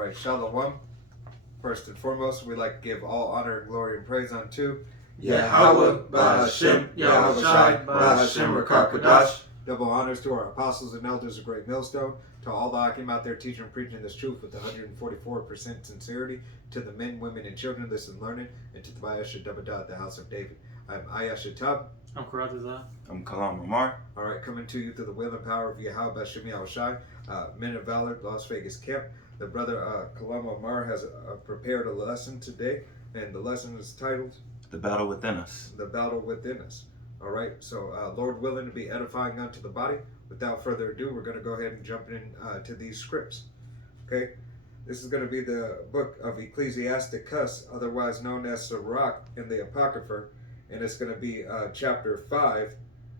right, Shalom. First and foremost, we'd like to give all honor and glory and praise unto Yahweh, Ba'ashem, Yahweh Shai, Ba'ashem, Rakar Kadash. Double honors to our apostles and elders of Great Millstone, to all the Akim out there teaching and preaching this truth with 144% sincerity, to the men, women, and children listen learning, and to the Bayasha Dabadah, the house of David. I'm Ayasha Tab. I'm Karatazah. I'm Kalam Ramar. All right, coming to you through the will and power of Yahweh Ba'ashem Yahweh Shai, Men of Valor, Las Vegas Camp. The brother Kalam Ramar has prepared a lesson today, and the lesson is titled The Battle Within Us. The Battle Within Us. All right, so Lord willing to be edifying unto the body. Without further ado, we're going to go ahead and jump in to these scripts. Okay, this is going to be the book of Ecclesiasticus, otherwise known as Sirach in the Apocrypha, and it's going to be chapter 5,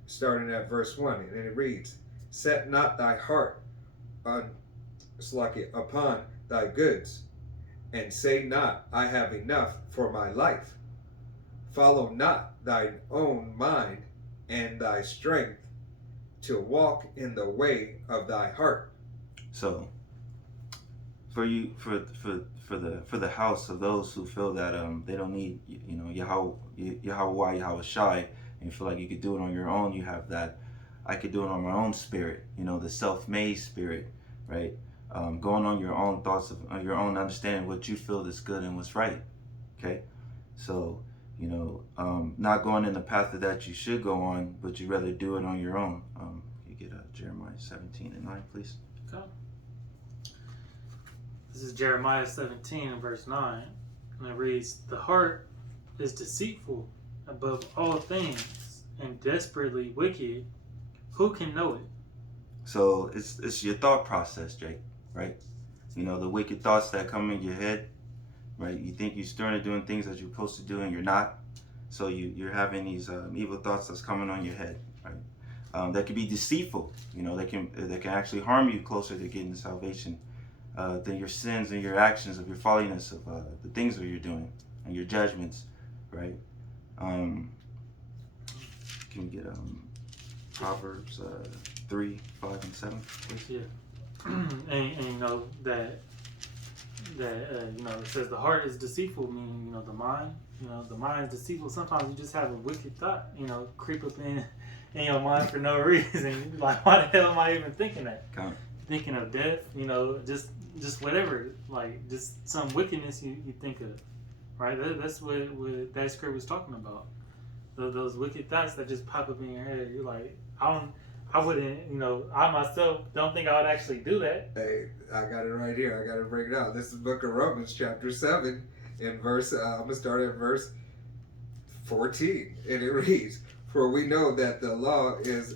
starting at verse 1, and it reads, "Set not thy heart upon thy goods, and say not, I have enough for my life. Follow not thine own mind and thy strength to walk in the way of thy heart." So, for the house of those who feel that they don't need Yahweh Shai, and you feel like you could do it on your own, you have that I could do it on my own spirit, the self-made spirit, right? Going on your own thoughts, of your own understanding, what you feel is good and what's right. Okay, so not going in the path that you should go on, but you rather do it on your own. You get Jeremiah 17:9, please. Okay. This is Jeremiah 17 and verse 9, and it reads, "The heart is deceitful above all things and desperately wicked. Who can know it?" So it's your thought process, Jake, right? The wicked thoughts that come in your head, right? You think you're starting doing things that you're supposed to do and you're not. So you're having these evil thoughts that's coming on your head, right? That can be deceitful. They can actually harm you closer to getting salvation than your sins and your actions of your folliness of the things that you're doing and your judgments, right? Can we get Proverbs 3, 5, and 7, please? Yeah. and you know that it says the heart is deceitful, meaning the mind. The mind is deceitful. Sometimes you just have a wicked thought, creep up in your mind for no reason. You're like, why the hell am I even thinking that? Thinking of death, just whatever, like just some wickedness you think of, right? That's what that script was talking about. Those wicked thoughts that just pop up in your head. You're like, I wouldn't, I myself don't think I would actually do that. Hey, I got it right here. I got to break it out. This is the book of Romans, chapter 7, in verse, I'm going to start at verse 14, and it reads, "For we know that the law is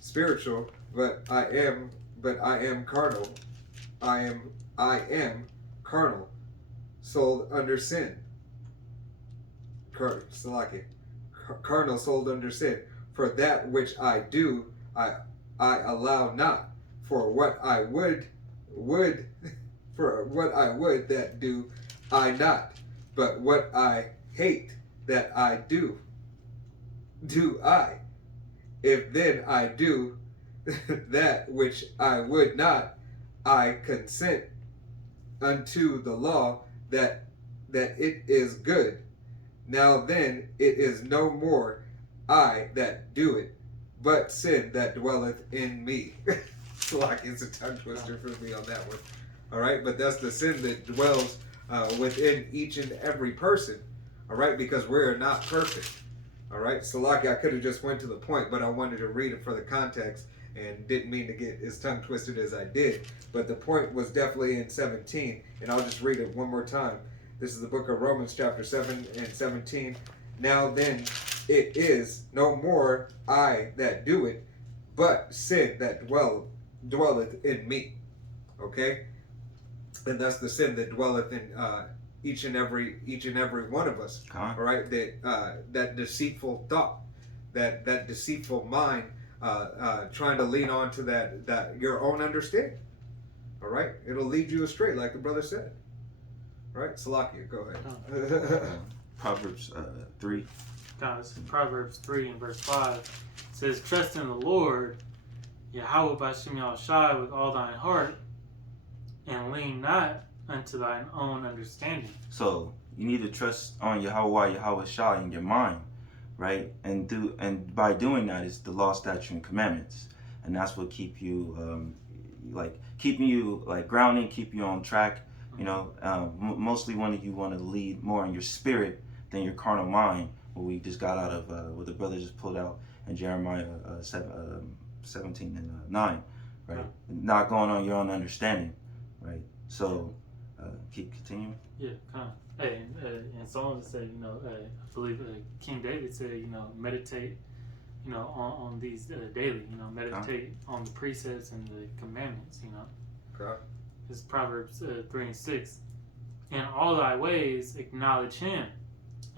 spiritual, but I am carnal. I am carnal, sold under sin." Carnal, sold under sin. "For that which I do, I allow not. For what I would that do I not. But what I hate that I do I. If then I do that which I would not, I consent unto the law that it is good. Now then it is no more I that do it, but sin that dwelleth in me." It's a tongue twister for me on that one. All right, but that's the sin that dwells within each and every person. All right, because we're not perfect. All right, Salaki, I could have just went to the point, but I wanted to read it for the context and didn't mean to get as tongue twisted as I did. But the point was definitely in 17, and I'll just read it one more time. This is the book of Romans, chapter 7 and 17. "Now then, it is no more I that do it, but sin that dwelleth in me." Okay, and that's the sin that dwelleth in each and every one of us. All right, that deceitful thought, that deceitful mind, trying to lean on to that your own understanding. All right, it'll lead you astray, like the brother said. All right, Salakia, go ahead. Proverbs 3. Guys, Proverbs 3 and verse 5 says, "Trust in the Lord, Yahweh Ba'ashem Yahweh Shai, with all thine heart, and lean not unto thine own understanding. So you need to trust on Yahweh Shai in your mind, right? And by doing that is the law, statute, and commandments, and that's what keep you keeping you grounding, keep you on track. You know, mostly when you want to lead more in your spirit than your carnal mind. What we just got out of what the brother just pulled out in Jeremiah 17 and 9, right? Right. Not going on your own understanding, right? So keep continuing. Yeah, kind of. Hey, and Solomon said, you know, I believe King David said, you know, meditate, you know, on these daily, you know, meditate on the precepts and the commandments, you know. Okay. It's Proverbs 3 and 6. In all thy ways acknowledge him,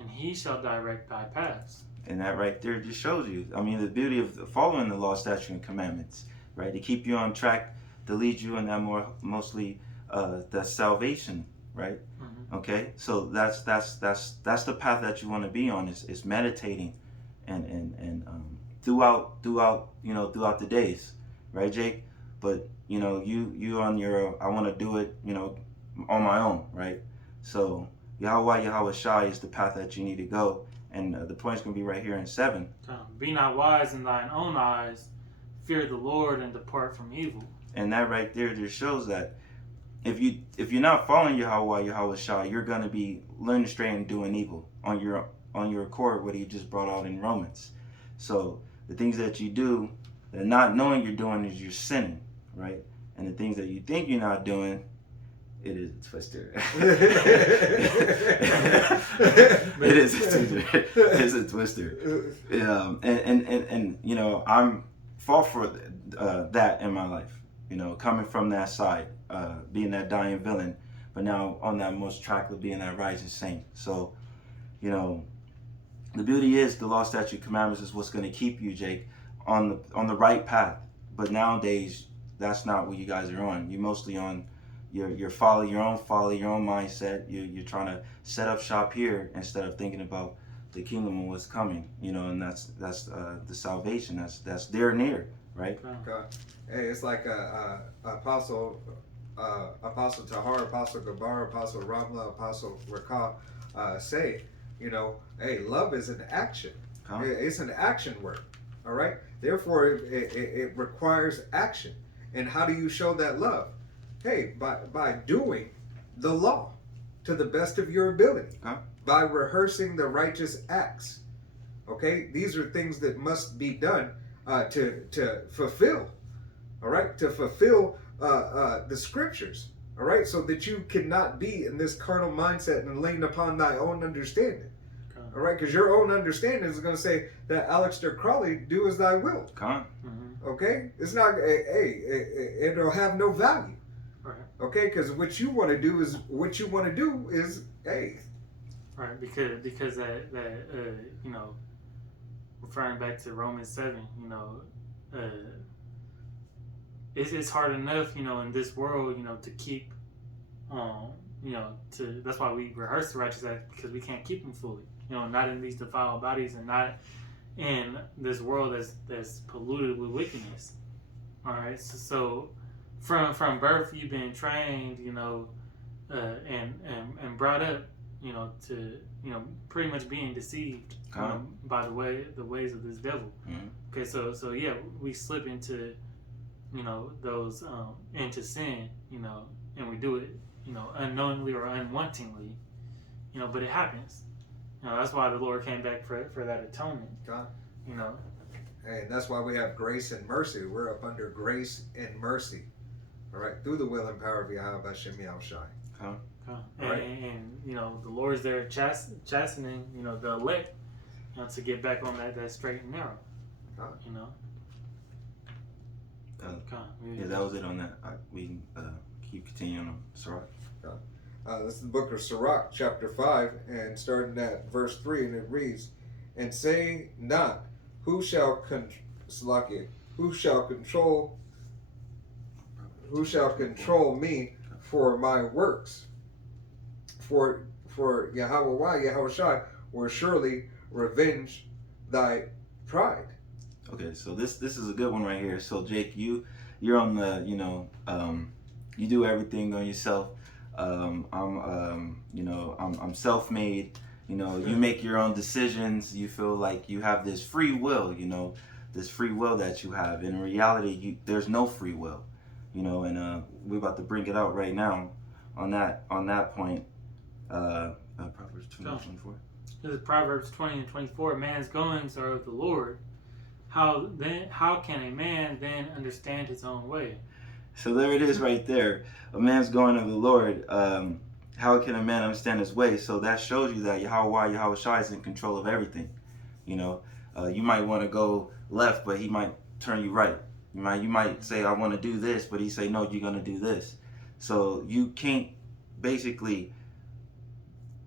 and he shall direct thy paths. And that right there just shows you, I mean, the beauty of following the law, statute, and commandments, right? To keep you on track, to lead you in that mostly that salvation, right? Mm-hmm. Okay, so that's the path that you want to be on is meditating, and throughout the days, right, Jake? But you know you on your I want to do it, you know, on my own, right? So Yahweh Shai is the path that you need to go, and the point's gonna be right here in 7. Be not wise in thine own eyes, fear the Lord and depart from evil. And that right there just shows that if you're not following Yahweh Shai, you're gonna be learning straight and doing evil on your accord, what he just brought out in Romans. So the things that you do, that not knowing you're doing, is you're sinning, right? And the things that you think you're not doing, it is a twister. It is a twister. It's a twister. And you know, I'm fought for that in my life. You know, coming from that side, being that dying villain, but now on that most track of being that rising saint. So, you know, the beauty is the law, statute, commandments is what's going to keep you, Jake, on the right path. But nowadays, that's not what you guys are on. You're mostly on your folly, your own mindset. You're trying to set up shop here instead of thinking about the kingdom and what's coming. You know, and that's the salvation. That's there near, right? Okay. Hey, it's like Apostle Tahar, Apostle Gabar, Apostle Ramla, Apostle Rakah say, you know, hey, love is an action. Huh? It's an action word. All right. Therefore, it requires action. And how do you show that love? Hey, by doing the law to the best of your ability, Huh? by rehearsing the righteous acts. Okay, these are things that must be done to fulfill. All right, to fulfill the scriptures. All right, so that you cannot be in this carnal mindset and lean upon thy own understanding. All right, because your own understanding is going to say that Aleister Crowley, do as thy will. Mm-hmm. Okay, it's not. It'll have no value. Right. Okay, because what you want to do is hey. Right, because that you know, referring back to Romans 7, you know, it's hard enough, you know, in this world, you know, to keep, you know, that's why we rehearse the righteous act, because we can't keep them fully, you know, not in these defiled bodies and not in this world that's polluted with wickedness. All right, so from birth you've been trained, you know, and brought up, you know, to, you know, pretty much being deceived by the ways of this devil. Mm-hmm. Okay, so yeah, we slip into, you know, those into sin, you know, and we do it, you know, unknowingly or unwantingly, you know, but it happens. You know, that's why the Lord came back for that atonement. God. You know. Hey, and that's why we have grace and mercy. We're up under grace and mercy. All right, through the will and power of Yahweh Hashem Yahushai. Right. And you know, the Lord's there chastening, you know, the elect, you know, to get back on that straight and narrow. You know. Yeah, that was it on that. We keep continuing on Sirach. This is the book of Sirach, chapter 5, and starting at verse 3, and it reads, "And say not, who shall control me for my works? For Yahweh Shai will surely revenge thy pride." Okay, so this is a good one right here. So Jake, you're on the, you know, You do everything on yourself. I'm self-made. You make your own decisions. You feel like you have this free will. This free will that you have. In reality, there's no free will. And we're about to bring it out right now. On that point, Proverbs 20:24. This is Proverbs 20:24. Man's goings are of the Lord. How can a man then understand his own way? So there it is right there. A man's going of the Lord. How can a man understand his way? So that shows you that Yahweh Shai is in control of everything. You might want to go left, but he might turn you right. You might say, I want to do this, but he say, no, you're going to do this. So you can't basically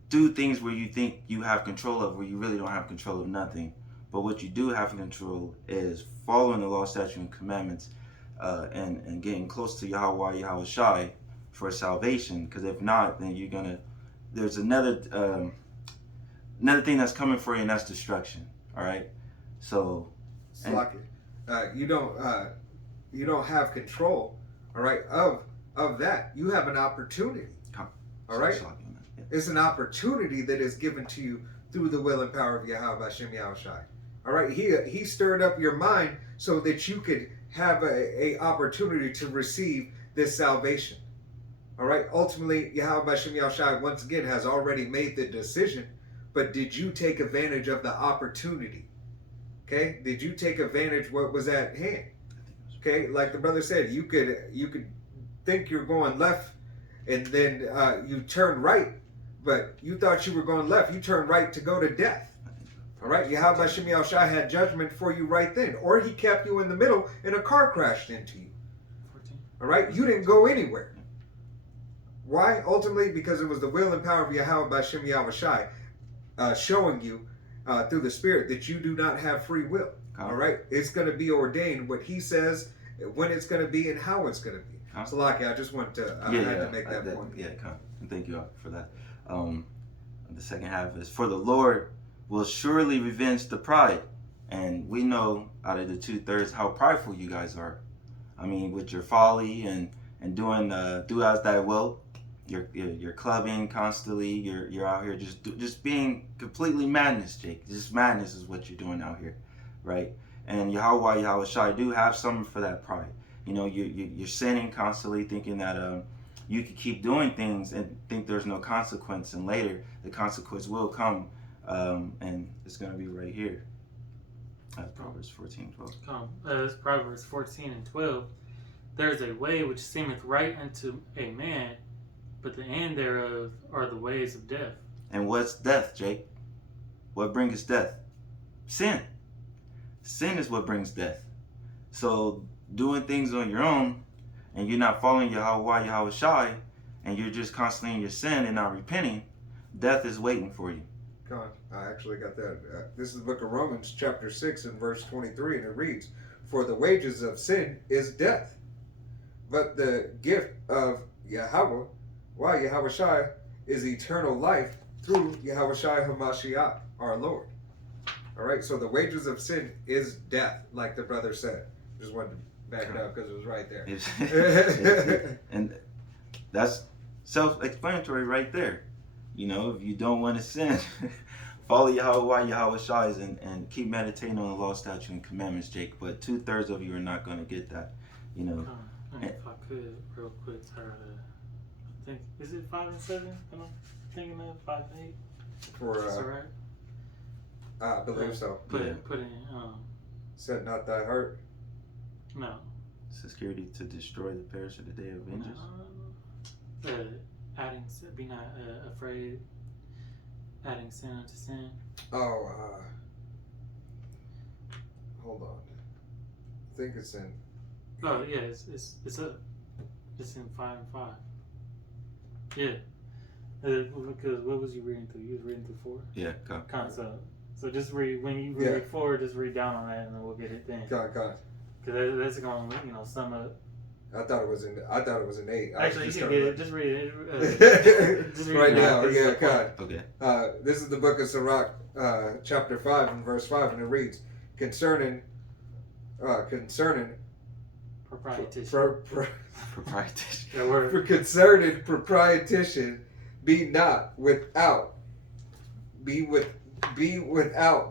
do things where you think you have control of, where you really don't have control of nothing. But what you do have control is following the law, statute, and commandments, and getting close to Yahweh Shai for salvation. Because if not, then there's another thing that's coming for you, and that's destruction. All right. So, you don't have control. All right. Of that, you have an opportunity. All right. It's an opportunity that is given to you through the will and power of Yahweh Hashem Yahushai. All right, he stirred up your mind so that you could have a opportunity to receive this salvation. All right, ultimately, Yahweh Hashem Yahushai once again has already made the decision, but did you take advantage of the opportunity? Okay, did you take advantage of what was at hand? Okay, like the brother said, you could think you're going left, and then you turn right, but you thought you were going left. You turned right to go to death. All right, Yahweh Hashem Yahushai had judgment for you right then, or he kept you in the middle and a car crashed into you. 14. All right, you didn't go anywhere. Why? Ultimately, because it was the will and power of Yahweh Hashem Yahushai showing you through the Spirit that you do not have free will. All right, it's going to be ordained what he says, when it's going to be, and how it's going to be. So, Laki, I just want to to make that point. Yeah, thank you for that. The second half is, for the Lord will surely revenge the pride. And we know out of the 2/3 how prideful you guys are. I mean, with your folly and doing do as thy will, you're clubbing constantly. You're out here just being completely madness, Jake. Just madness is what you're doing out here, right? And Yahweh Shai do have something for that pride. You're sinning constantly, thinking that you can keep doing things and think there's no consequence, and later the consequence will come. And it's going to be right here. Proverbs 14:12. It's Proverbs 14:12. There's a way which seemeth right unto a man, but the end thereof are the ways of death. And what's death, Jake? What brings death? Sin. Sin is what brings death. So doing things on your own, and you're not following Yahweh Shai, and you're just constantly in your sin and not repenting, death is waiting for you. God, I actually got that. This is the book of Romans, chapter 6, and verse 23, and it reads, for the wages of sin is death, but the gift of Yahweh Shai, is eternal life through Yahweh Shai HaMashiach, our Lord. All right, so the wages of sin is death, like the brother said. Just wanted to back it up because it was right there. And that's self-explanatory right there. If you don't want to sin, follow Yahweh Shai and keep meditating on the law, statute, and commandments, Jake. But 2/3 of you are not going to get that. If I could, real quick, I think, is it 5 and 7? Am I thinking of 5 and 8? For is that right? I believe so. Put in. Set not thy heart. No. Security to destroy the parish of the day of vengeance. Be not afraid. Adding sin unto sin. Oh, hold on. I think it's in. Oh yeah, it's up. It's in 5 and 5. Yeah. Because what was you reading through? You was reading through 4. Yeah. So just read when you read 4. Just read down on that, and then we'll get it then. Because that's going to sum up. I thought it was in 8. Actually, you can get it. Just read it. Just read right it now. Yeah, God. Okay. This is the book of Sirach, chapter 5 and verse 5, and it reads, concerning Proprietorship. Proprietorship. That word. For concerted proprietorship, be without,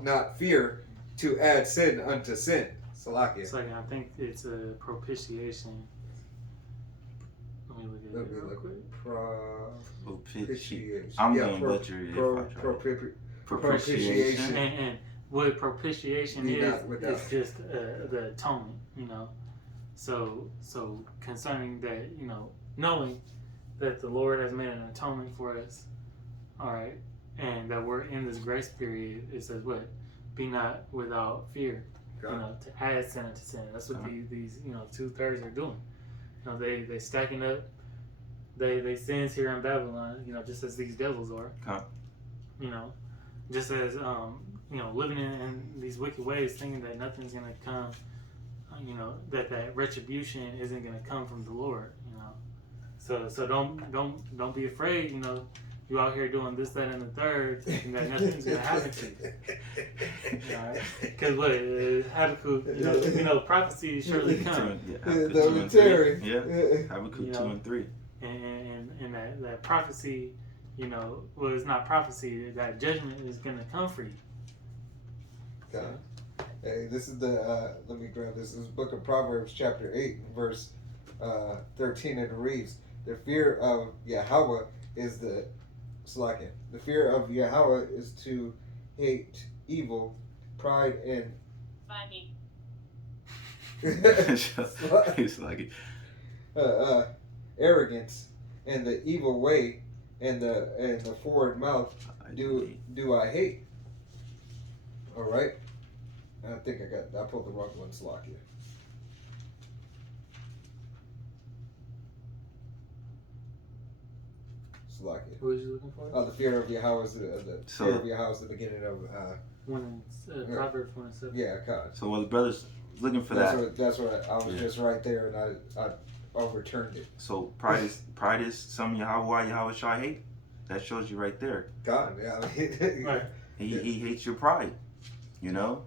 not fear, to add sin unto sin. Salakia. It's like, I think it's a propitiation. Let me look at it real quick. Propitiation. I'm gonna butcher it. Propitiation. And what propitiation Be is, not without. it's just the atonement, you know. So concerning that, you know, knowing that the Lord has made an atonement for us, all right, and that we're in this grace period, it says what? Be not without fear, you know, to add sin to sin. That's what these you know 2/3 are doing. You know, they stacking up. They sins here in Babylon, you know, just as these devils are. You know, just as you know, living in these wicked ways, thinking that nothing's gonna come. You know, that retribution isn't gonna come from the Lord. You know, so don't be afraid. You know, you out here doing this, that, and the third, thinking that nothing's gonna happen to you. All right, because what Habakkuk, you know, prophecy surely come. Habakkuk 2 and 3. And that prophecy, you know, well, it's not prophecy. That judgment is gonna come for you. God. Hey, this is the let me grab this. This is Book of Proverbs, chapter 8, verse 13, and it reads, "The fear of Yahweh is the fear of Yahweh is to hate evil, pride, and arrogance, and the evil way, and the forward mouth do I hate." All right. I think I pulled the wrong one, Salakia. Who is you looking for? The fear of Yahweh is the fear of Yahweh is the beginning of Proverbs 1:7. Yeah, God. So while the brothers looking for that's what I was just right there, and I overturned it. So pride is some Yahweh Shai hate. That shows you right there. God, yeah. Right. He hates your pride. You know.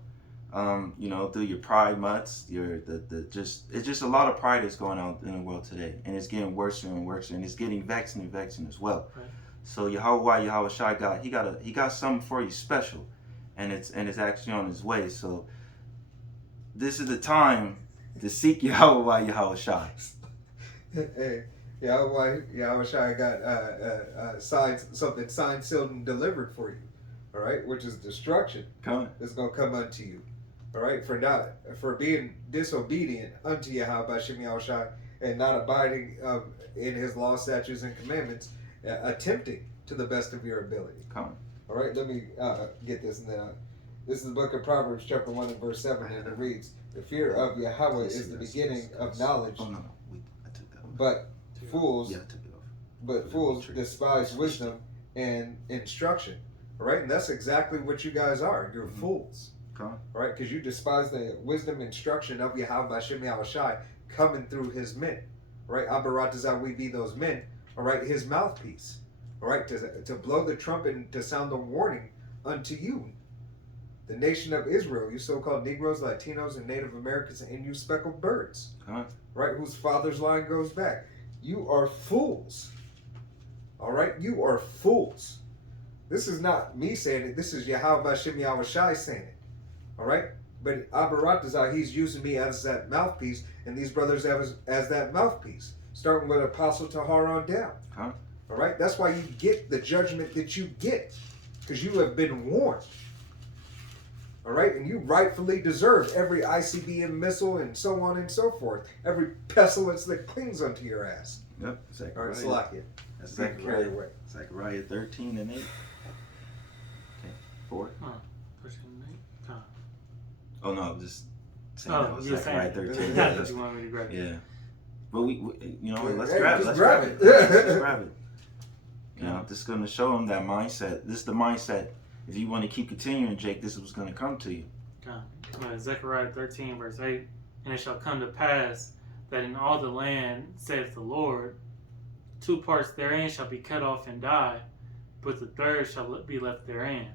You know, through your pride mutts, it's just a lot of pride that's going on in the world today, and it's getting worse and worse, and it's getting vexing as well. Right. So Yahweh Shai God, he got something for you special, and it's actually on his way. So this is the time to seek Yahweh Shai. Hey, Yahweh Shai got signed, sealed, and delivered for you. All right, which is destruction. It's gonna come unto you. All right, for being disobedient unto Yahweh Bashem Yahushai and not abiding in His law, statutes, and commandments, attempting to the best of your ability. All right, let me get this now. This is the Book of Proverbs, chapter 1 and verse 7, and it reads, "The fear of Yahweh is the beginning of knowledge." Oh no, I took that one. But fools, I took it off. But fools despise wisdom and instruction. All right, and that's exactly what you guys are. You're fools. All right, because you despise the wisdom instruction of Yahweh Bashem Yahushai coming through His men. All right, Abaratazah, we be those men. All right, His mouthpiece. All right, to blow the trumpet and to sound the warning unto you, the nation of Israel, you so-called Negroes, Latinos, and Native Americans, and you speckled birds. Right, whose father's line goes back. You are fools. All right, you are fools. This is not me saying it. This is Yahweh Bashem Yahushai saying it. All right? But Abaratazah, he's using me as that mouthpiece, and these brothers as that mouthpiece, starting with Apostle Tahar on down. All right? That's why you get the judgment that you get, because you have been warned. All right? And you rightfully deserve every ICBM missile and so on and so forth, every pestilence that clings unto your ass. Yep. All right, Salakia. That's Zechariah 13 and 8. Okay. 4. Oh no, I'm just saying that was Zechariah 13. That's what you want me to grab. Yeah. But we you know, let's grab it. Let's grab it. Let's grab it. You know, this is going to show them that mindset. This is the mindset. If you want to keep continuing, Jake, this is what's going to come to you. Zechariah 13, verse 8. "And it shall come to pass that in all the land, saith the Lord, 2 parts therein shall be cut off and die, but the third shall be left therein."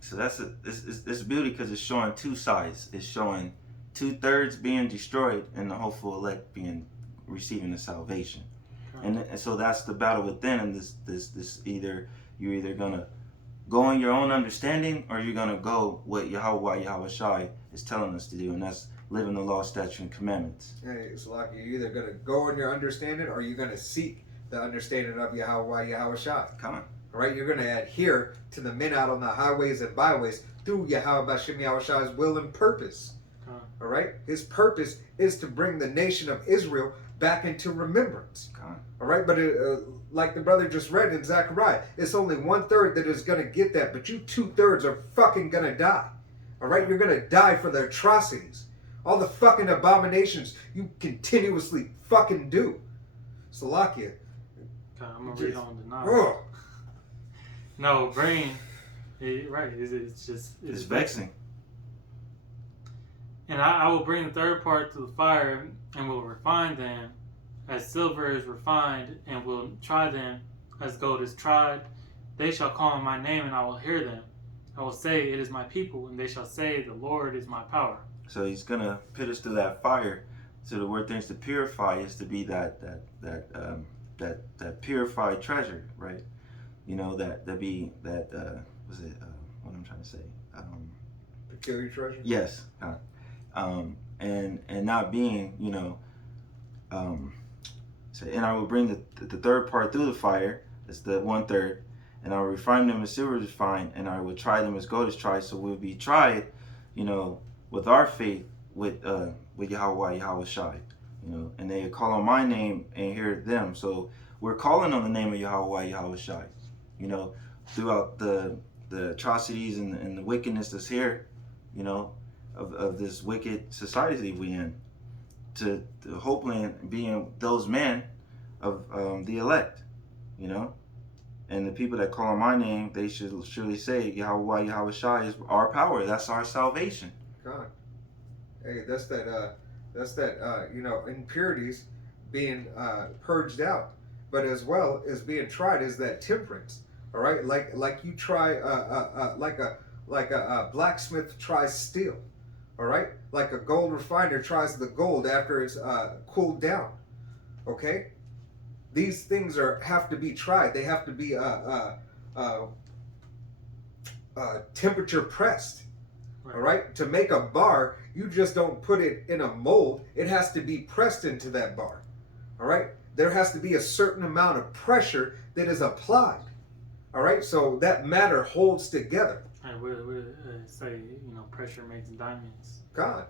So it's beauty because it's showing 2 sides. It's showing 2/3 being destroyed, and the hopeful elect receiving the salvation. And so that's the battle within. And this you're either gonna go on your own understanding, or you're gonna go what Yahweh Shai is telling us to do, and that's living the law, statute, and commandments. Hey, it's like you're either gonna go on your understanding, or you're gonna seek the understanding of Yahweh Shai. Come on. All right, you're going to adhere to the men out on the highways and byways through Yahweh Bashem Yahushai's will and purpose. All right, his purpose is to bring the nation of Israel back into remembrance. All right, but like the brother just read in Zechariah, it's only 1/3 that is going to get that, but you 2/3 are fucking going to die. All right, you're going to die for the atrocities, all the fucking abominations you continuously fucking do. Salakia. I'm gonna read on the 9. Oh. No, brain. Right. It's vexing. And I will bring the third part to the fire, and will refine them as silver is refined, and will try them as gold is tried. They shall call on my name, and I will hear them. I will say, it is my people, and they shall say, the Lord is my power. So he's gonna put us through that fire. So the word things to purify is to be that purified treasure, right? You know, what I'm trying to say? Peculiar treasure? Yes. And not being, and I will bring the third part through the fire. It's the 1/3. And I will refine them as silver is refined, and I will try them as gold is tried. So we'll be tried, with our faith with Yahweh Shai, and they call on my name and hear them. So we're calling on the name of Yahweh Shai, throughout the atrocities and the wickedness that's here, of this wicked society we in, to hopefully being those men of the elect, and the people that call on my name, they should surely say Yahweh Shai is our power. That's our salvation. God, hey, that's that impurities being purged out, but as well as being tried is that temperance. All right, like you try like a blacksmith tries steel. All right, like a gold refiner tries the gold after it's cooled down. Okay, these things have to be tried. They have to be temperature pressed. Right. All right, to make a bar, you just don't put it in a mold. It has to be pressed into that bar. All right, there has to be a certain amount of pressure that is applied. All right, so that matter holds together. And we say, pressure makes diamonds. God.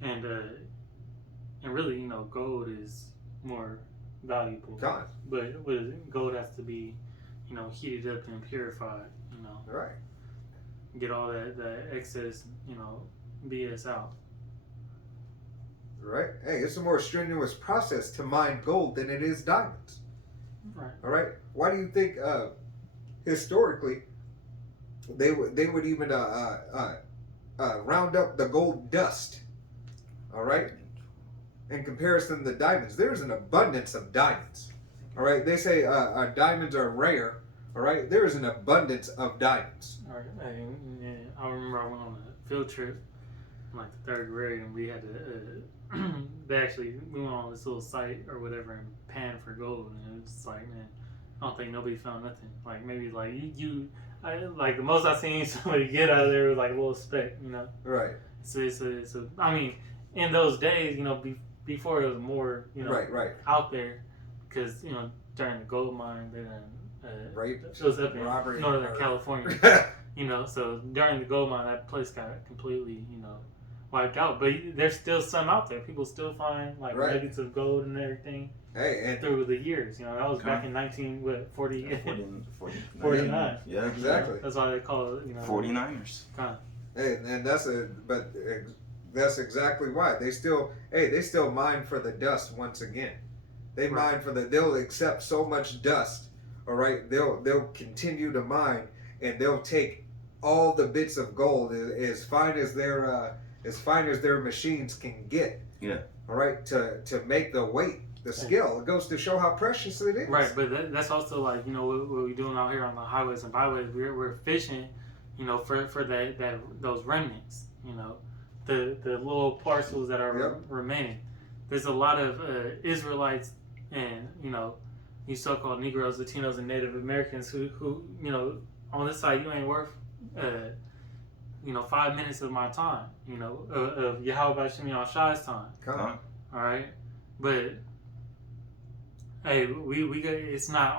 And really, gold is more valuable. God. But gold has to be, heated up and purified. All right. Get all that excess, BS out. Right. Hey, it's a more strenuous process to mine gold than it is diamonds. Right. All right. Why do you think historically they would even round up the gold dust? All right. In comparison to diamonds, there's an abundance of diamonds. All right. They say diamonds are rare. All right. There is an abundance of diamonds. All right. I remember I went on a field trip in like the 3rd grade, and we had to. We went on this little site or whatever and panned for gold, and it was just like, man, I don't think nobody found nothing. Like maybe like like the most I seen somebody get out of there was like a little speck, Right. So I mean, in those days, before it was more, right. out there, because during the gold mine, then Rape, it was up in robbery, Northern California. So during the gold mine, that place got completely, wiped out. But there's still some out there. People still find like nuggets of gold and everything. Hey, and through the years, that was back in 49. Yeah, exactly. That's why they call it, 49ers. Hey, and that's exactly why they still mine for the dust once again. They mine for they'll accept so much dust. All right, they'll continue to mine, and they'll take all the bits of gold as fine as their machines can get. Yeah. All right, to make the weight, the scale. It goes to show how precious it is. Right, but that's also like what we're doing out here on the highways and byways. We're fishing, for those remnants. the little parcels that are Yep. remaining. There's a lot of Israelites and you so-called Negroes, Latinos, and Native Americans who on this side you ain't worth 5 minutes of my time, of Yahweh Shem Shai's time. Come on. All right, but hey, we got, it's not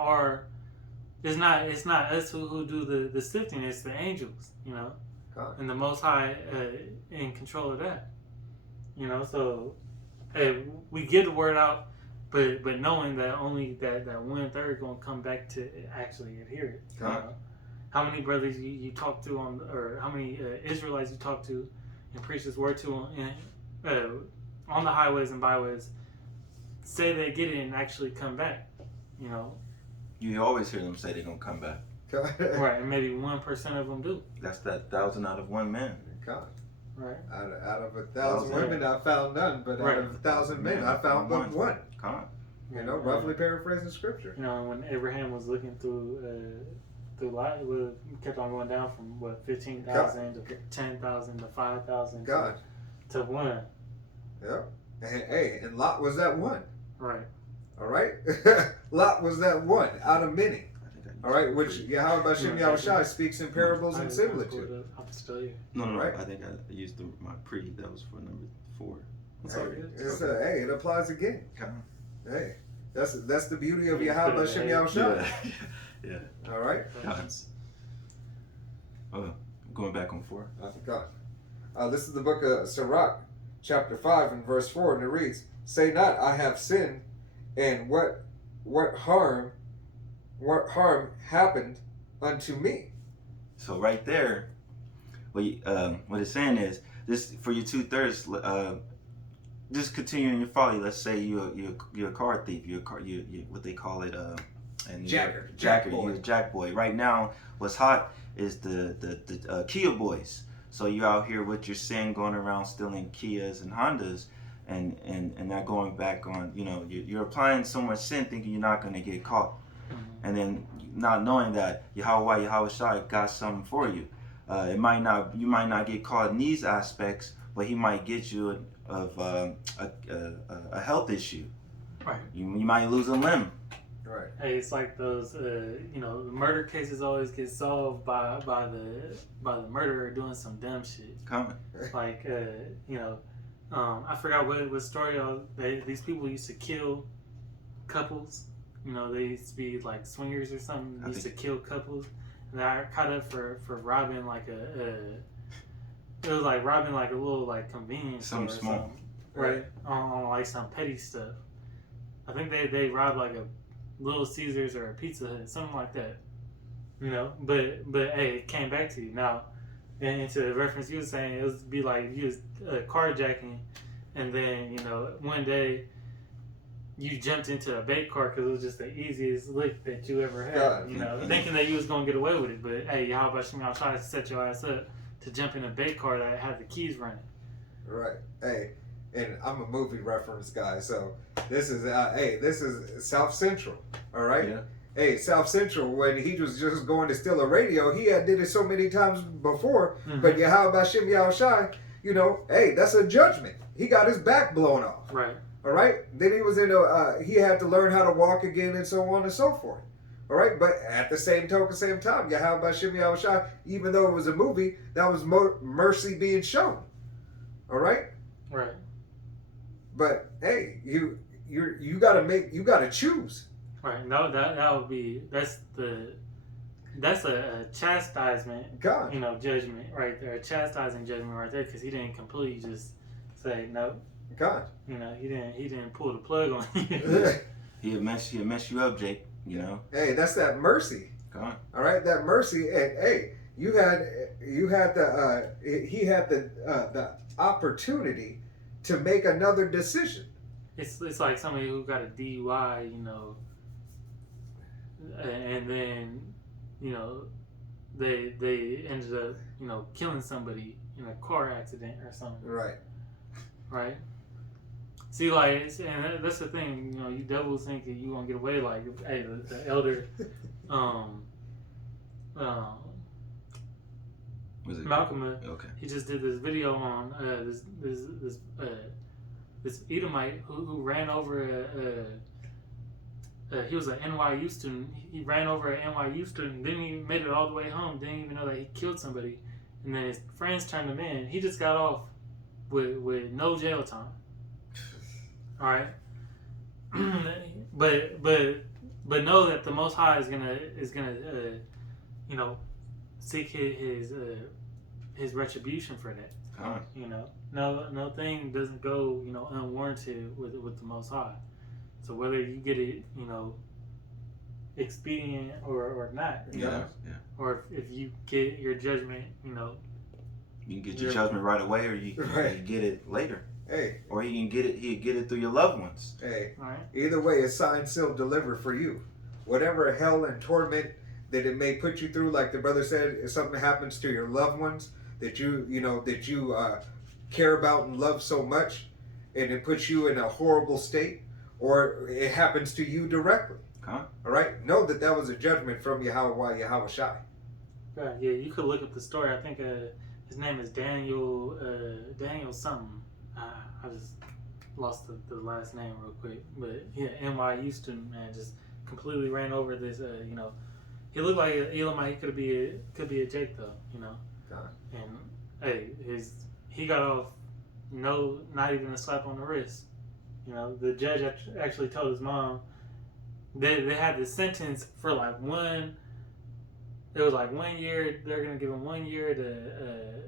us who do the sifting. It's the angels, and the Most High in control of that, So hey, we get the word out, but knowing that only that 1/3 gonna come back to actually adhere it. How many brothers you talk to or how many Israelites you talk to and preach this word to on the highways and byways say they get it and actually come back, You always hear them say they're gonna come back. Right, and maybe 1% of them do. That's that 1,000 out of 1 man. God. Right. Out of 1,000 women, I found none, but out of 1,000 men, I found but one. Come on. Roughly paraphrasing scripture. When Abraham was looking through life, it kept on going down from 15,000 to 10,000 to 5,000 to 1. Yeah. And Lot was that one. Right. All right. Lot was that one out of many. All right, which Yahweh Shem Yahushai speaks in parables and similitude. I'm still here. No, right? I think I used my pre. That was for number 4. It applies again. Hey, that's the beauty of Yahweh Shem Yahushai. Yeah. All right. Going back on 4. God. This is the book of Sirach, chapter 5 and verse 4, and it reads, "Say not, I have sinned, and what harm happened unto me?" So right there, what it's saying is this: for your 2/3, just continuing your folly. Let's say you're a car thief. You're what they call it, and Jacker. You're a jack boy. Right now, what's hot is the Kia boys. So you're out here with your sin, going around stealing Kias and Hondas, and not going back on. You're applying so much sin, thinking you're not going to get caught. And then not knowing that Yahweh Shai got something for you. You might not get caught in these aspects, but he might get you of a health issue. Right. You might lose a limb. Right. Hey, it's like those, the murder cases always get solved by the murderer doing some dumb shit. Coming. Like, I forgot what story. These people used to kill couples. They used to be like swingers or something. They used to kill couples, and they got caught up for robbing like it was like robbing like a little like convenience store or something, right? On like some petty stuff. I think they robbed like a Little Caesars or a Pizza Hut, something like that. But hey, it came back to you now. And to the reference you were saying, it would be like you was carjacking, and then one day you jumped into a bait car because it was just the easiest lick that you ever had. Thinking that you was gonna get away with it, but hey, how about you? I'll try to set your ass up to jump in a bait car that had the keys running. Right. Hey, and I'm a movie reference guy, so this is South Central. All right. Yeah. Hey, South Central, when he was just going to steal a radio, he had did it so many times before. Mm-hmm. But Yahweh Shem Yahushai, hey, that's a judgment. He got his back blown off. Right. All right. Then he was he had to learn how to walk again and so on and so forth. All right. But at the same time, Yahweh Shem Yahushai, even though it was a movie, that was mercy being shown. All right. Right. But hey, you gotta choose. Right. No, that's a chastisement. God. Judgment right there. A chastising judgment right there, because he didn't completely just say no. God. He didn't pull the plug on you. He'll mess you up, Jake. Hey, that's that mercy. Come on. All right, that mercy. And hey, he had the opportunity to make another decision. It's like somebody who got a DUI, and then they ended up killing somebody in a car accident or something. Right. See, like, and that's the thing. You devils think that you gonna get away. Like, hey, the elder, Was it Malcolm. Okay. He just did this video on this Edomite who ran over he was an NYU student. He ran over an NYU student. Then he made it all the way home. Didn't even know that he killed somebody. And then his friends turned him in. He just got off with no jail time. All right. but know that the Most High is gonna seek his retribution for that. You know, no thing doesn't go unwarranted with the Most High. So whether you get it expedient or not, or if you get your judgment, you can get your judgment right away, or you can get it later. Hey. Or he can get it through your loved ones. Hey. All right. Either way, it's signed, sealed, delivered for you. Whatever hell and torment that it may put you through, like the brother said, if something happens to your loved ones that you care about and love so much, and it puts you in a horrible state, or it happens to you directly. All right. Know that was a judgment from Yahweh Shai. Right. Yeah, you could look up the story. I think his name is Daniel something. I just lost the last name real quick, but yeah, NYU student, man, just completely ran over this. He looked like an Elamite. He could be a Jake though, God. And hey, he got off not even a slap on the wrist. The judge actually told his mom they had this sentence for like one. It was like 1 year. They're gonna give him 1 year to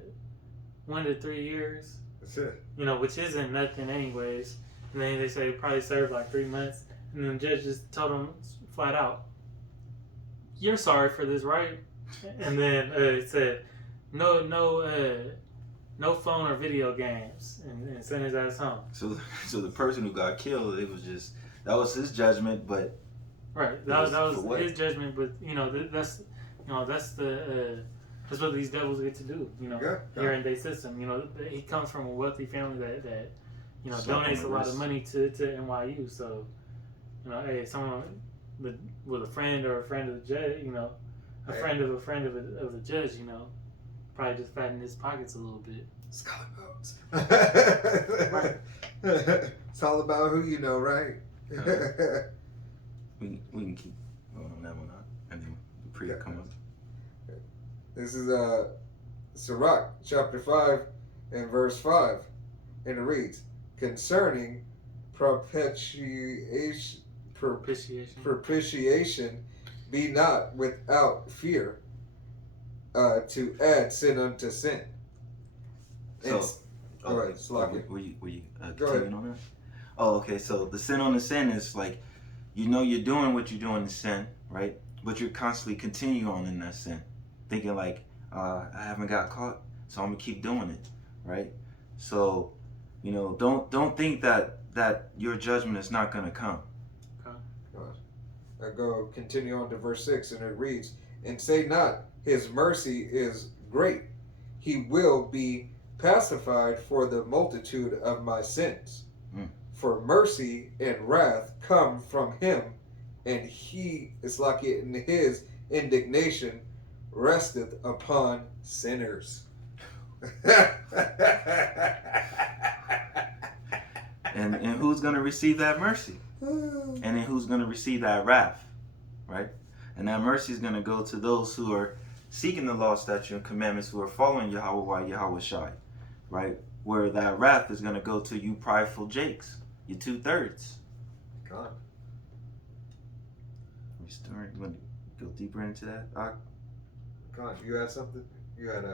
1 to 3 years. That's it. Which isn't nothing anyways. And then they say probably served like 3 months. And then the judge just told him flat out, "You're sorry for this, right?" And then it said, "No phone or video games," and sent his ass home. So the person who got killed, that was his judgment, but right, that was his judgment. But that's that's what these devils get to do. Here in their system. He comes from a wealthy family that donates a lot of money to NYU. So hey, someone with a friend or a friend of the judge, a friend of a friend of the judge, probably just fatten his pockets a little bit. Scholar votes. Right. It's all about who you know, right? We can keep going on that one, and then the prayer come up. This is Sirach chapter 5 and verse 5, and it reads, "Concerning propitiation, be not without fear, to add sin unto sin." So, were you continuing on that? Oh, okay. So the sin on the sin is like, you're doing what you're doing to sin, right? But you're constantly continuing on in that sin, thinking like, I haven't got caught, so I'm gonna keep doing it, right? So, don't think that your judgment is not gonna come. I continue on to verse 6, and it reads, "And say not, his mercy is great. He will be pacified for the multitude of my sins. For mercy and wrath come from him, and he is like in his indignation resteth upon sinners." And who's going to receive that mercy? And then who's going to receive that wrath, right? And that mercy is going to go to those who are seeking the law, statute, and commandments, who are following Yahweh Shai, right? Where that wrath is going to go to you prideful Jakes, you 2/3. God. You want to go deeper into that, Doc? God, you had something? You had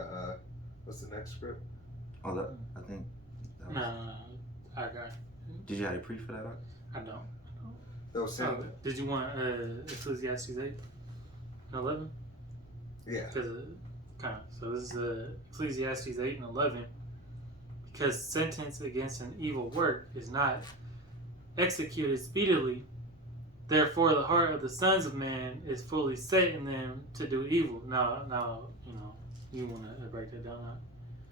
what's the next script? Oh, I think. No, I got. Did you have a pre for that, Doc? I don't. Those same. Did you want Ecclesiastes 8 and 11? Yeah. So this is Ecclesiastes 8 and 11. Because sentence against an evil work is not executed speedily, therefore the heart of the sons of man is fully set in them to do evil. Now, you want to break that down now?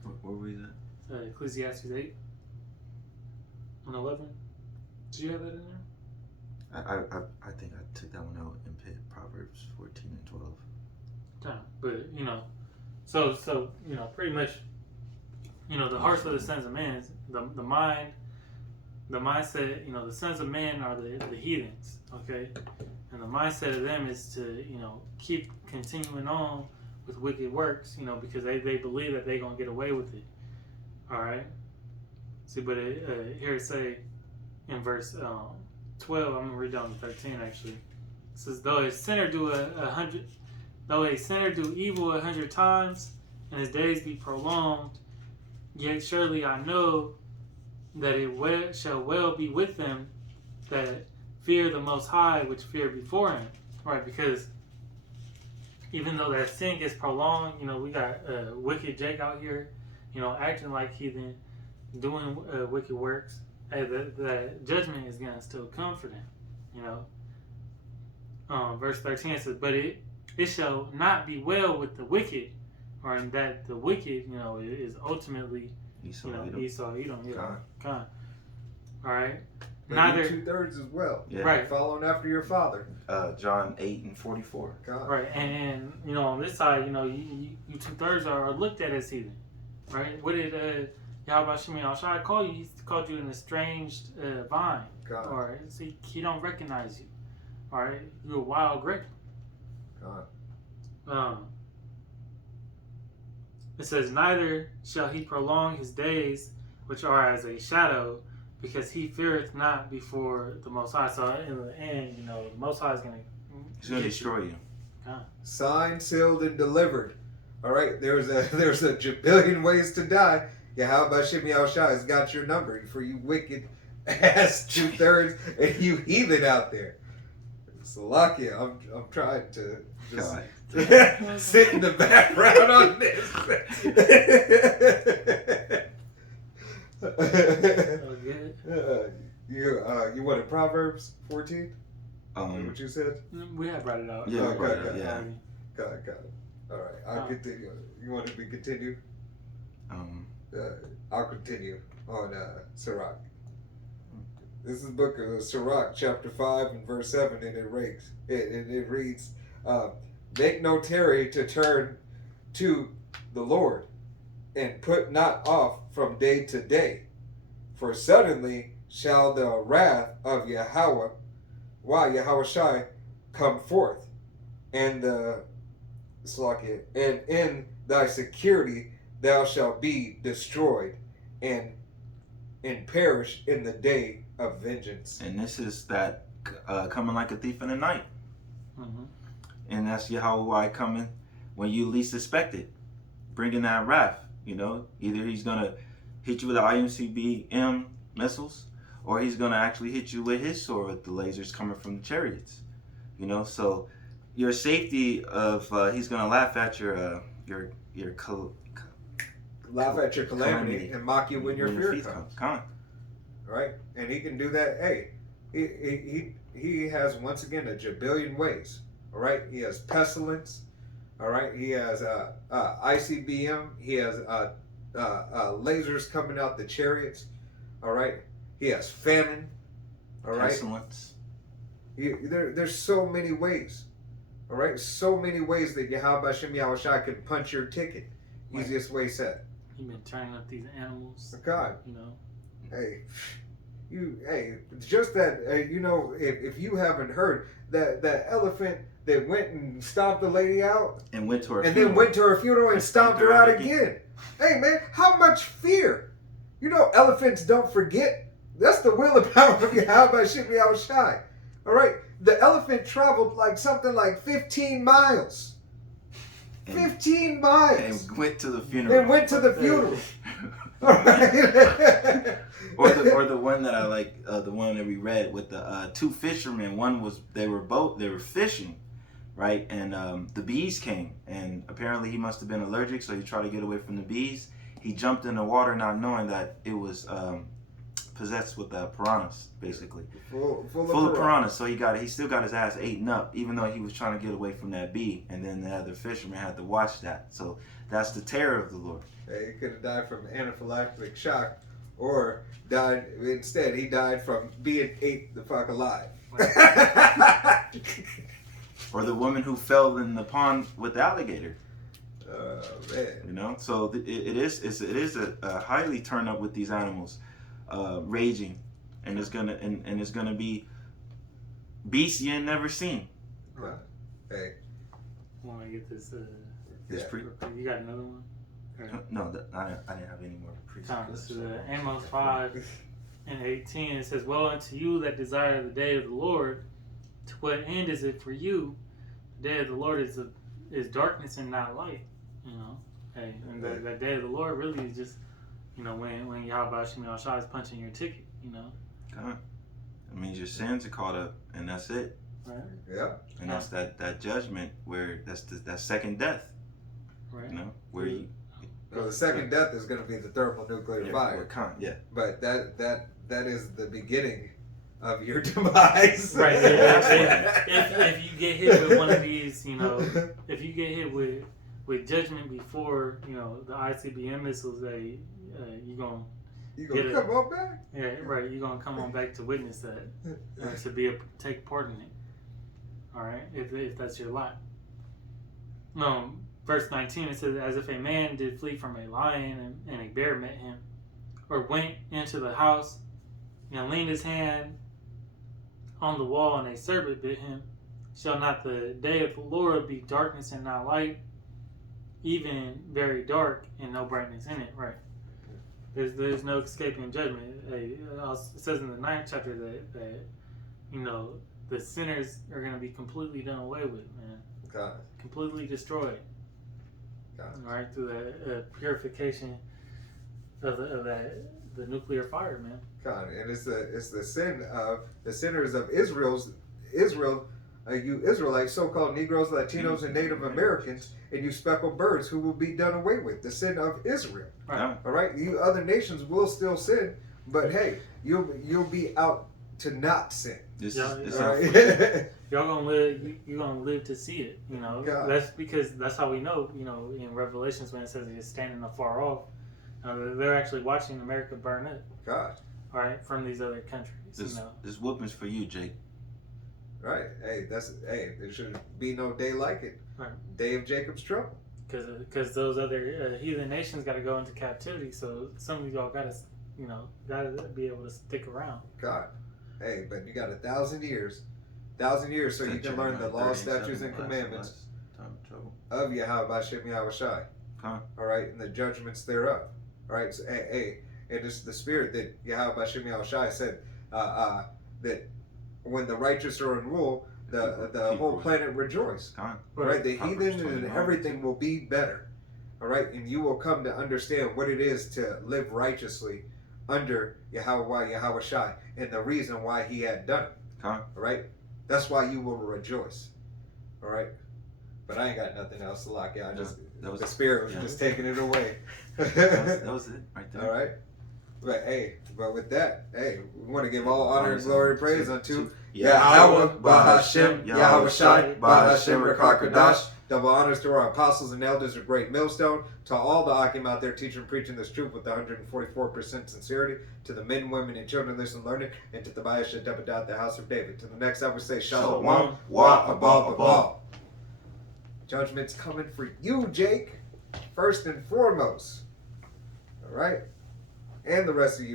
Where were we at? Ecclesiastes 8 and 11. Did you have that in there? I think I took that one out and put Proverbs 14 and 12. But So pretty much, the hearts of the sons of men, the mind, the mindset, the sons of men are the heathens, okay? And the mindset of them is to, keep continuing on with wicked works, because they believe that they're going to get away with it, all right? See, but here it say in verse 12, I'm going to read down to 13 actually. It says, though a sinner do evil 100 times, and his days be prolonged, yet surely I know that it shall well be with them that fear the Most High, which fear before Him. Right? Because even though that sin gets prolonged, we got wicked Jake out here, acting like heathen, doing wicked works. Hey, the judgment is gonna still come for them. Verse 13 says, but it shall not be well with the wicked, or in that the wicked, is ultimately Esau, Edom, Con. All right. But Neither 2/3 as well. Yeah. Right. Following after your father. John 8:44. God. Right, and on this side, you 2/3 are looked at as heathen, right? What did Yahweh Shemi Al-Shai call you? He called you an estranged vine, God. or see, he don't recognize you. All right, you're a wild grape. God. It says, neither shall he prolong his days, which are as a shadow, because he feareth not before the Most High. So in the end, the Most High is going to destroy you. Signed, sealed, and delivered. All right, there's a jabillion ways to die. Yahweh Shemi Al-Shai has got your number for you wicked ass 2/3 and you heathen out there. Salakia, I'm trying to just sit in the background on this. You wanted Proverbs 14? What you said? We have brought it out. Yeah, okay. Yeah. Got it. All right, I'll continue. You want me to continue? I'll continue on Sirach. This is the book of Sirach, chapter 5 and verse 7, and it reads, make no tarry to turn to the Lord, and put not off from day to day, for suddenly shall the wrath of Yahweh Shai come forth, and in thy security thou shalt be destroyed, and perish in the day of vengeance. And this is that coming like a thief in the night. Mm-hmm. And that's Yahweh coming when you least expect it, bringing that wrath. Either he's gonna hit you with the ICBM missiles, or he's gonna actually hit you with his sword with the lasers coming from the chariots. So your safety of he's gonna laugh at your calamity and mock you when your fear comes. Come. Right, and he can do that. Hey, he has once again a jabillion ways. All right, he has pestilence. All right, he has ICBM. He has lasers coming out the chariots. All right, he has famine. All right, pestilence. There's so many ways. All right, so many ways that Yahweh Shemi Al-Shai can punch your ticket. Right. Easiest way said. You've been turning up these animals. God. Hey, just that, if you haven't heard that elephant that went and stomped the lady out and went to her funeral. Then went to her funeral and stomped her out again. Hey man, how much fear? Elephants don't forget. That's the will and power of Yahweh Shemi Al-Shai. All right, the elephant traveled something like 15 miles. 15 miles. And went to the funeral. All right. or the one that I like, the one that we read with the two fishermen. One was they were fishing, right? And the bees came, and apparently he must have been allergic, so he tried to get away from the bees. He jumped in the water, not knowing that it was possessed with piranhas, basically. Full of piranhas. So he still got his ass eaten up, even though he was trying to get away from that bee. And then the other fisherman had to watch that. So that's the terror of the Lord. He could have died from anaphylactic shock, or he died from being ate the fuck alive. Or the woman who fell in the pond with the alligator. Man. You know, so it is a highly turn up with these animals, raging, and it's gonna be beasts you ain't never seen. Right. Hey. Want to get this? This Yeah. You got another one? No, I didn't have any more This is Amos 5:18. It says, "Woe unto you that desire the day of the Lord. To what end is it for you? The day of the Lord is darkness and not light." You know, hey, and that day of the Lord really is just, you know, when Yahweh Shem Shai is punching your ticket. You know, God. It means your sins are caught up, and that's it. right? Yeah. And that's that judgment where that's that second death. Right. You know, where you. Well, the second death is going to be the thermonuclear fire. Yeah. But that is the beginning of your demise. Right. If you get hit with one of these, you know, if you get hit with judgment before, you know, the ICBM missiles, you gonna come on back. Yeah, right. You're gonna come on back to witness that, to take part in it. All right, if that's your lot. Verse 19, it says, "As if a man did flee from a lion and a bear met him, or went into the house and leaned his hand on the wall and a serpent bit him, shall not the day of the Lord be darkness and not light, even very dark and no brightness in it?" Right. There's no escaping judgment. It says in the 9th chapter that you know, the sinners are going to be completely done away with, man. God. Completely destroyed. God. All right, through that purification of the nuclear fire, man. God, and it's the sin of the sinners of Israel, you Israelites, so-called Negroes, Latinos, and Native Americans, and you speckled birds who will be done away with. The sin of Israel. Right. All right, you other nations will still sin, but hey, you'll be out to not sin. This Yeah, is All our right? Y'all gonna live. You're gonna live to see it. You know. God. That's because that's how we know. You know, in Revelations when it says he's standing afar off, they're actually watching America burn up. God. All right, from these other countries. This whooping's for you, Jake. Right. Hey, there should be no day like it. Right. Day of Jacob's trouble. Because those other heathen nations got to go into captivity. So some of y'all gotta be able to stick around. God. Hey, but you got 1,000 years. 1,000 years so you can learn the laws, statutes, and commandments of Yahweh Shem Yahweh Shai. All right, and the judgments thereof. All right, so, and it's the spirit that Yahweh Shem Yahweh Shai said that when the righteous are in rule, the whole planet rejoice. Right, the heathen and everything will be better. All right, and you will come to understand what it is to live righteously under Yahweh Shai, and the reason why He had done it. All right, that's why you will rejoice. All right, but I ain't got nothing else to lock out. The spirit was just taking it away. that was it right there. All right, but with that, we want to give all honor and glory and praise unto Yahweh, Bahashem, Yahweh Shai, Bahashem, Rakakadash. Double honors to our apostles and elders of Great Millstone, to all the Akim out there teaching and preaching this truth with 144% sincerity, to the men, women, and children listening and learning, and to the Bayasha Debadat, the house of David. To the next time we say Shalom, Wa Abal Babal. Judgment's coming for you, Jake, first and foremost. All right? And the rest of you.